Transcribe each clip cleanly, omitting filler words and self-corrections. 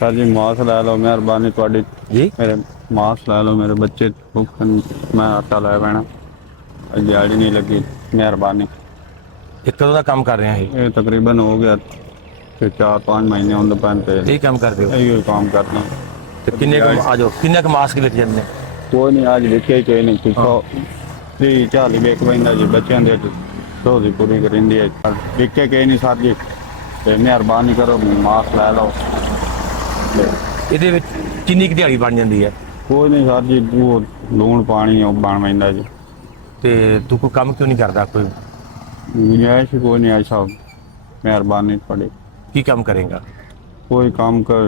Sir जी mask ला लो मेहरबानी थोड़ी। जी मेरे मास्क ला लो, मेरे बच्चे भूखे न, मैं आटा लै पैना, दिहाड़ी नहीं लगी, मेहरबानी। ਇਹ ਕਦੋਂ ਦਾ ਕੰਮ ਕਰ ਰਹੇ ਆ ਇਹ? ये तकरीबन हो गया कि 4-5 महीने होंगे पैन पे ਇਹੀ ਕੰਮ ਕਰਦੇ ਹੋ यही काम करना। ਤੇ ਕਿੰਨੇ ਕੁ ਆ ਜਾਓ ਕਿੰਨੇ ਕੁ ਮਾਸਕ ਵਿਕ ਜਾਂਦੇ ਨੇ? कोई नहीं आज लिखे ही कोई नहीं कुछ 30-40 बेक पैंदा जी बच्चों दे रोजी पूरी करिंदी है लिखे कोई नहीं सर जी, ते मेहरबानी करो मास्क लै लो। ਇਹਦੇ ਵਿੱਚ ਕਿੰਨੀ ਕੁ ਦਿਹਾੜੀ ਬਣ ਜਾਂਦੀ ਹੈ? कोई नहीं सर जी, वो लून पानी बन पैंदा जी। ਤੇ ਤੂੰ ਕੋਈ ਕੰਮ ਕਿਉਂ ਨਹੀਂ ਕਰਦਾ? ਕੋਈ गुंजाइश ही कोई नहीं आई साहब, मेहरबानी थोड़ी। ਕੀ ਕੰਮ ਕਰੇਗਾ? कोई काम कर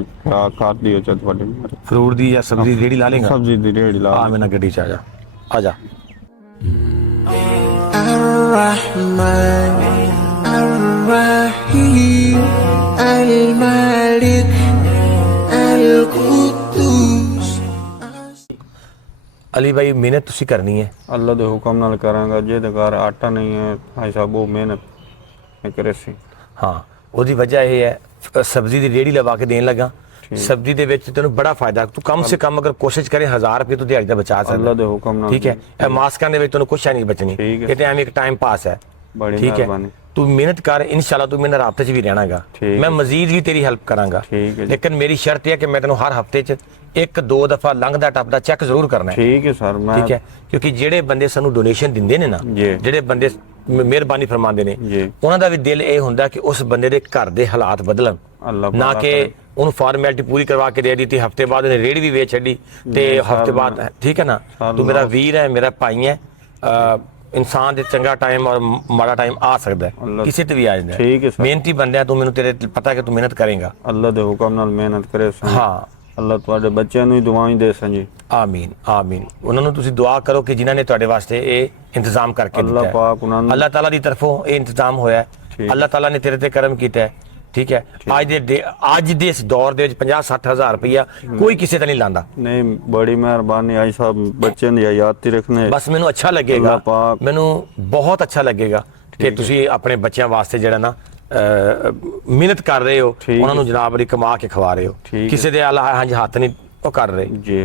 दियो चाहे थोड़ी ਫਰੂਟ ਦੀ ਜਾਂ ਸਬਜ਼ੀ ਦੀ ਰੇਹੜੀ ਲਾ ਲੇਗਾ? सब्जी दी रेहड़ी ला ਆ ਮੇਰੇ ਨਾਲ ਗੱਡੀ 'ਚ ਆ ਜਾ ਆ ਜਾ। الرحمن الرحيم الملك القدوس। ਅਲੀ ਭਾਈ ਮਿਹਨਤ ਤੁਸੀਂ ਕਰਨੀ ਹੈ। अल्लाह दे हुक्म नाल करांगा, जे ते घर आटा नहीं है भाई साहब वो मेहनत करे सी। ਹਾਂ ਉਹਦੀ ਵਜ੍ਹਾ ਇਹ ਹੈ ਸਬਜ਼ੀ ਦੀ ਰੇਹੜੀ ਲਵਾ ਕੇ ਦੇਣ ਲੱਗਾ। ਸਬਜ਼ੀ ਦੇ ਵਿੱਚ ਤੈਨੂੰ ਬੜਾ ਫਾਇਦਾ, ਤੂੰ ਕਮ ਸੇ ਕਮ ਅਗਰ ਕੋਸ਼ਿਸ਼ ਕਰੇ 1000 ਰੁਪਏ ਤੂੰ ਦਿਹਾੜੀ ਦਾ ਬਚਾ अल्लाह ਸਕਦਾ। दे हुक्म नाल ਠੀਕ ਹੈ, ਇਹ ਮਾਸਕਾਂ ਦੇ ਵਿੱਚ ਤੈਨੂੰ ਕੁਛ ਨਹੀਂ ਬਚਣੀ, ਠੀਕ ਹੈ। ਇਹ ਤੇ ਐਵੇਂ ਇੱਕ ਟਾਈਮ ਪਾਸ ਹੈ। बड़ी ठीक है, मेहरबानी। तू मेहनत कर, इंशाल्लाह तू मेरे राब्ते च भी रहनागा, ठीक मैं है। मजीद भी तेरी हेल्प करांगा। ठीक है जी। लेकिन मेरी शर्त है कि मैं तेन हर हफ्ते च 1-2 दफा लंघदा टपदा चेक जरूर करना है। ठीक है सर, मैं ठीक है, क्योंकि ਜਿਹੜੇ ਬੰਦੇ ਸਾਨੂੰ ਡੋਨੇਸ਼ਨ ਦਿੰਦੇ ਨੇ ਨਾ, ਜੀ। ਜਿਹੜੇ ਬੰਦੇ ਮਿਹਰਬਾਨੀ ਫਰਮਾਉਂਦੇ ਨੇ, ਜੀ। ਉਹਨਾਂ ਦਾ ਵੀ ਦਿਲ ਇਹ ਹੁੰਦਾ ਕਿ ਉਸ ਬੰਦੇ ਦੇ ਘਰ ਦੇ ਹਾਲਾਤ ਬਦਲਣ, ਅੱਲਾਹ ਨਾ ਪਾਕ ਕਿ ਕਰੇ। ਉਹਨੂੰ ਫਾਰਮੈਲਿਟੀ ਪੂਰੀ ਕਰਵਾ ਕੇ ਦੇ ਦਿੱਤੀ, ਹਫਤੇ ਬਾਅਦ ਉਹਨੇ ਰੇੜੀ ਵੀ ਵੇਚ ਛੱਡੀ ਤੇ ਹਫਤੇ ਬਾਅਦ। ਠੀਕ ਹੈ ਨਾ, ਤੂੰ ਮੇਰਾ ਵੀਰ ਹੈ, ਮੇਰਾ ਭਾਈ ਹੈ। ਇਨਸਾਨ ਦੇ ਚੰਗਾ ਟਾਈਮ ਔਰ ਮਾੜਾ ਟਾਈਮ ਆ ਸਕਦਾ ਹੈ, ਕਿਸੇ ਤੇ ਵੀ ਆ ਜਾਂਦਾ ਹੈ। ਠੀਕ ਹੈ ਸਰ। ਮਿਹਨਤੀ ਬੰਦਿਆ, ਤੂੰ ਮੈਨੂੰ ਤੇਰੇ ਪਤਾ ਕਿ ਤੂੰ ਮਿਹਨਤ ਕਰੇਗਾ। अल्लाह दे हुक्म नाल मेहनत करे सी। ਹਾਂ अल्लाह तुहाडे बच्चों ਨੂੰ दुआएं दे सन जी। ਆਮੀਨ ਆਮੀਨ। ਉਹਨਾਂ ਨੂੰ ਤੁਸੀਂ ਦੁਆ ਕਰੋ ਕਿ ਜਿਨ੍ਹਾਂ ਨੇ ਤੁਹਾਡੇ ਵਾਸਤੇ ਇਹ ਇੰਤਜ਼ਾਮ ਕਰਕੇ अल्लाह ਦਿੱਤਾ ਹੈ, पाक ਉਹਨਾਂ ਨੂੰ ਅੱਲਾਹ ਤਾਲਾ ਦੀ ਤਰਫੋਂ ਇਹ ਇੰਤਜ਼ਾਮ ਹੋਇਆ ਹੈ। ਠੀਕ। ਅੱਲਾਹ ਤਾਲਾ ਨੇ ਤੇਰੇ ਤੇ ਕਰਮ ਕੀਤਾ ਹੈ। ਠੀਕ ਹੈ, ਅੱਜ ਦੇ ਇਸ ਦੌਰ ਦੇ ਵਿੱਚ 50-60 ਹਜ਼ਾਰ ਰੁਪਇਆ ਕੋਈ ਕਿਸੇ ਤੇ ਨਹੀਂ ਲਾਂਦਾ। नहीं बड़ी मेहरबानी आई साहब, बच्चे ने याद रखने। ਬਸ ਮੈਨੂੰ ਅੱਛਾ ਲੱਗੇਗਾ, ਅੱਲਾਹ ਪਾਕ। ਮੈਨੂੰ ਬਹੁਤ ਅੱਛਾ ਲੱਗੇਗਾ ਕਿ ਤੁਸੀਂ ਆਪਣੇ ਬੱਚਿਆਂ ਵਾਸਤੇ ਜਿਹੜਾ ਨਾ ਮਿਹਨਤ ਕਰ ਰਹੇ ਹੋ, ਠੀਕ ਉਹਨਾਂ ਨੂੰ ਜਨਾਬ ਬੜੀ ਕਮਾ ਕੇ ਖਵਾ ਰਹੇ ਹੋ, ਠੀਕ ਕਿਸੇ ਦੇ ਹਾਂਜੀ ਹੱਥ ਨਹੀਂ ਉਹ ਕਰ ਰਹੇ। जी।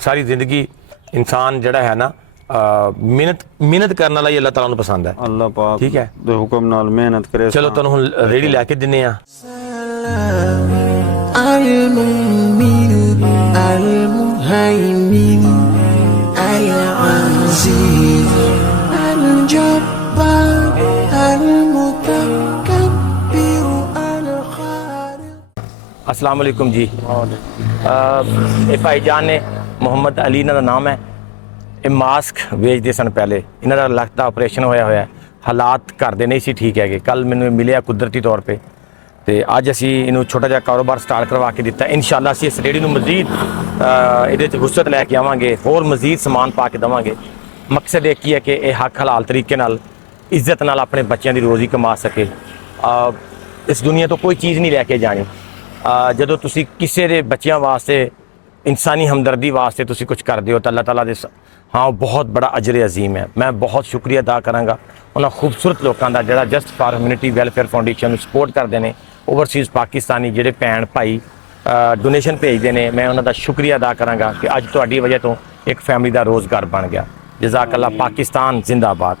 ਸਾਰੀ ਜ਼ਿੰਦਗੀ ਇਨਸਾਨ ਜਿਹੜਾ ਹੈ ਨਾ ਮਿਹਨਤ ਕਰਨ ਵਾਲਾ ਹੀ ਅੱਲਾਹ ਤਾਲਾ ਨੂੰ ਪਸੰਦ ਹੈ। अल्लाह पाक ठीक है। दे हुक्म नाल मेहनत करे। ਚਲੋ ਤੁਹਾਨੂੰ ਹੁਣ ਰੇੜੀ ਲੈ ਕੇ ਦਿੰਨੇ ਆ। المؤمن المهيمن العزيز الجبار المتكبر الخالق। अस्सलाम वालेकुम जी। ਇਹ ਭਾਈਜਾਨ ਨੇ ਮੁਹੰਮਦ ਅਲੀ ਇਹਨਾਂ ਦਾ ਨਾਮ ਹੈ। ਇਹ ਮਾਸਕ ਵੇਚਦੇ ਸਨ ਪਹਿਲੇ, ਇਹਨਾਂ ਦਾ ਲੱਕ ਦਾ ਆਪਰੇਸ਼ਨ ਹੋਇਆ ਹੈ, ਹਾਲਾਤ ਘਰ ਦੇ ਨਹੀਂ ਸੀ ਠੀਕ ਹੈਗੇ। ਕੱਲ ਮੈਨੂੰ ਇਹ ਮਿਲਿਆ ਕੁਦਰਤੀ ਤੌਰ ਤੇ, ਤੇ ਅੱਜ ਅਸੀਂ ਇਹਨੂੰ ਛੋਟਾ ਜਿਹਾ ਕਾਰੋਬਾਰ ਸਟਾਰਟ ਕਰਵਾ ਕੇ ਦਿੱਤਾ। ਇਨਸ਼ਾਅੱਲਾ ਅਸੀਂ ਇਸ ਰੇੜੀ ਨੂੰ ਮਜ਼ੀਦ ਇਹਦੇ 'ਚ ਵਸਅਤ ਲੈ ਕੇ ਆਵਾਂਗੇ, ਹੋਰ ਮਜ਼ੀਦ ਸਮਾਨ ਪਾ ਕੇ ਦੇਵਾਂਗੇ। ਮਕਸਦ ਇਹ ਕੀ ਹੈ ਕਿ ਇਹ ਹੱਕ ਹਲਾਲ ਤਰੀਕੇ ਨਾਲ ਇੱਜ਼ਤ ਨਾਲ ਆਪਣੇ ਬੱਚਿਆਂ ਦੀ ਰੋਜ਼ੀ ਕਮਾ ਸਕੇ। ਇਸ ਦੁਨੀਆ ਤੋਂ ਕੋਈ ਚੀਜ਼ ਨਹੀਂ ਲੈ ਕੇ ਜਾਣੀ। ਜਦੋਂ ਤੁਸੀਂ ਕਿਸੇ ਦੇ ਬੱਚਿਆਂ ਵਾਸਤੇ ਇਨਸਾਨੀ ਹਮਦਰਦੀ ਵਾਸਤੇ ਤੁਸੀਂ ਕੁਝ ਕਰਦੇ ਹੋ ਤਾਂ ਅੱਲਾਹ ਤਾਲਾ ਦੇ ਹਾਂ ਉਹ ਬਹੁਤ ਬੜਾ ਅਜਰ ਅਜ਼ੀਮ ਹੈ। ਮੈਂ ਬਹੁਤ ਸ਼ੁਕਰੀਆ ਅਦਾ ਕਰਾਂਗਾ ਉਹਨਾਂ ਖੂਬਸੂਰਤ ਲੋਕਾਂ ਦਾ ਜਿਹੜਾ just for humanity welfare foundation ਨੂੰ ਸਪੋਰਟ ਕਰਦੇ ਨੇ, ਓਵਰਸੀਜ਼ ਪਾਕਿਸਤਾਨੀ ਜਿਹੜੇ ਭੈਣ ਭਾਈ ਡੋਨੇਸ਼ਨ ਭੇਜਦੇ ਨੇ। ਮੈਂ ਉਹਨਾਂ ਦਾ ਸ਼ੁਕਰੀਆ ਅਦਾ ਕਰਾਂਗਾ ਕਿ ਅੱਜ ਤੁਹਾਡੀ ਵਜ੍ਹਾ ਤੋਂ ਇੱਕ ਫੈਮਿਲੀ ਦਾ ਰੋਜ਼ਗਾਰ ਬਣ ਗਿਆ। ਜਜ਼ਾਕ ਅੱਲਾਹ। ਪਾਕਿਸਤਾਨ ਜ਼ਿੰਦਾਬਾਦ।